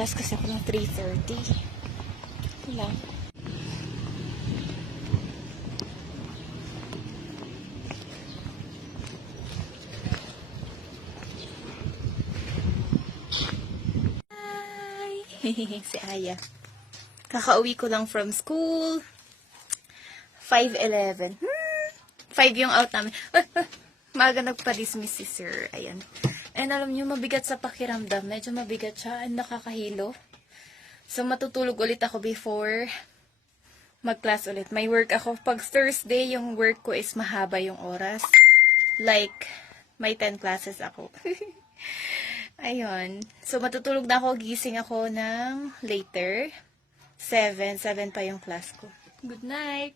class kasi ako ng 3:30. Wala. Hi! Si Aya. Kakauwi ko lang from school. 5:11. 5 yung out namin. Maaga nagpa-dismiss si sir. Ayan. And alam nyo, mabigat sa pakiramdam. Medyo mabigat siya. And nakakahilo. So, matutulog ulit ako before mag-class ulit. May work ako. Pag Thursday, yung work ko is mahaba yung oras. Like, may 10 classes ako. Ayun. So, matutulog na ako. Gising ako ng later. 7 pa yung class ko. Good night!